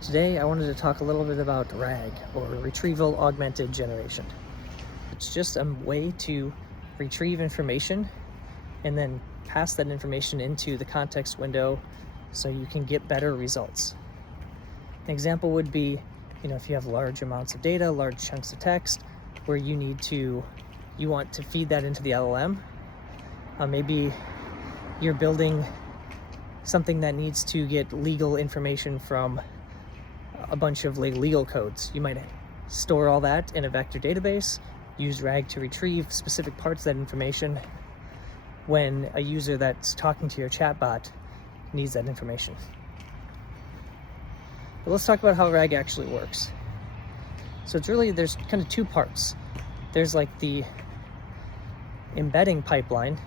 Today I wanted to talk a little bit about RAG, or Retrieval Augmented Generation. It's just a way to retrieve information and then pass that information into the context window so you can get better results. An example would be, if you have large amounts of data, large chunks of text, where you want to feed that into the LLM. Maybe you're building something that needs to get legal information from a bunch of legal codes. You might store all that in a vector database, use RAG to retrieve specific parts of that information when a user that's talking to your chatbot needs that information. But let's talk about how RAG actually works. So there's kind of two parts. There's like the embedding pipeline,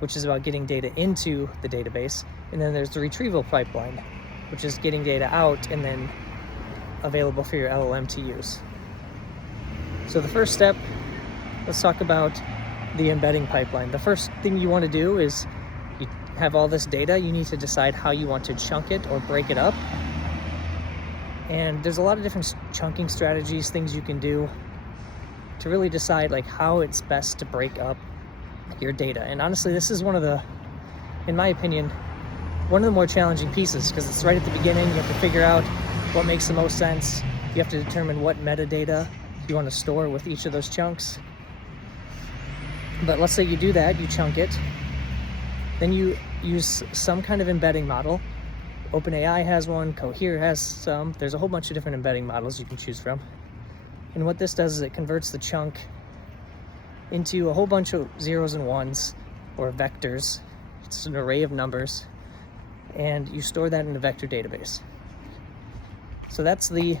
which is about getting data into the database, and then there's the retrieval pipeline, which is getting data out and then available for your LLM to use. So the first step, let's talk about the embedding pipeline. The first thing you want to do is you have all this data, you need to decide how you want to chunk it or break it up. And there's a lot of different chunking strategies, things you can do to really decide how it's best to break up your data. And honestly, this is in my opinion, one of the more challenging pieces, because it's right at the beginning. You have to figure out what makes the most sense. You have to determine what metadata you want to store with each of those chunks. But let's say you do that, you chunk it, then you use some kind of embedding model. OpenAI has one, Cohere has some. There's a whole bunch of different embedding models you can choose from. And what this does is it converts the chunk into a whole bunch of zeros and ones, or vectors. It's an array of numbers, and you store that in a vector database. So that's the,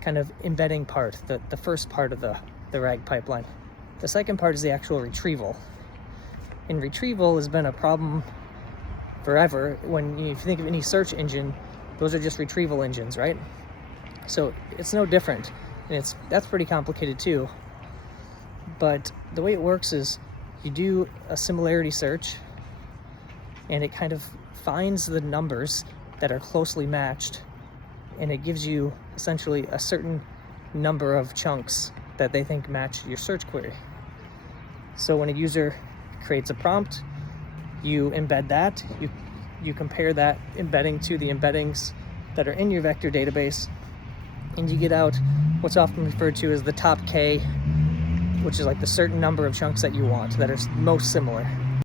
kind of embedding part, the first part of the RAG pipeline. The second part is the actual retrieval. And retrieval has been a problem forever. If you think of any search engine, those are just retrieval engines, right? So it's no different, and that's pretty complicated too. But the way it works is you do a similarity search, and it kind of finds the numbers that are closely matched, and it gives you essentially a certain number of chunks that they think match your search query. So when a user creates a prompt, you embed that, you compare that embedding to the embeddings that are in your vector database, and you get out what's often referred to as the top K, which is the certain number of chunks that you want that are most similar.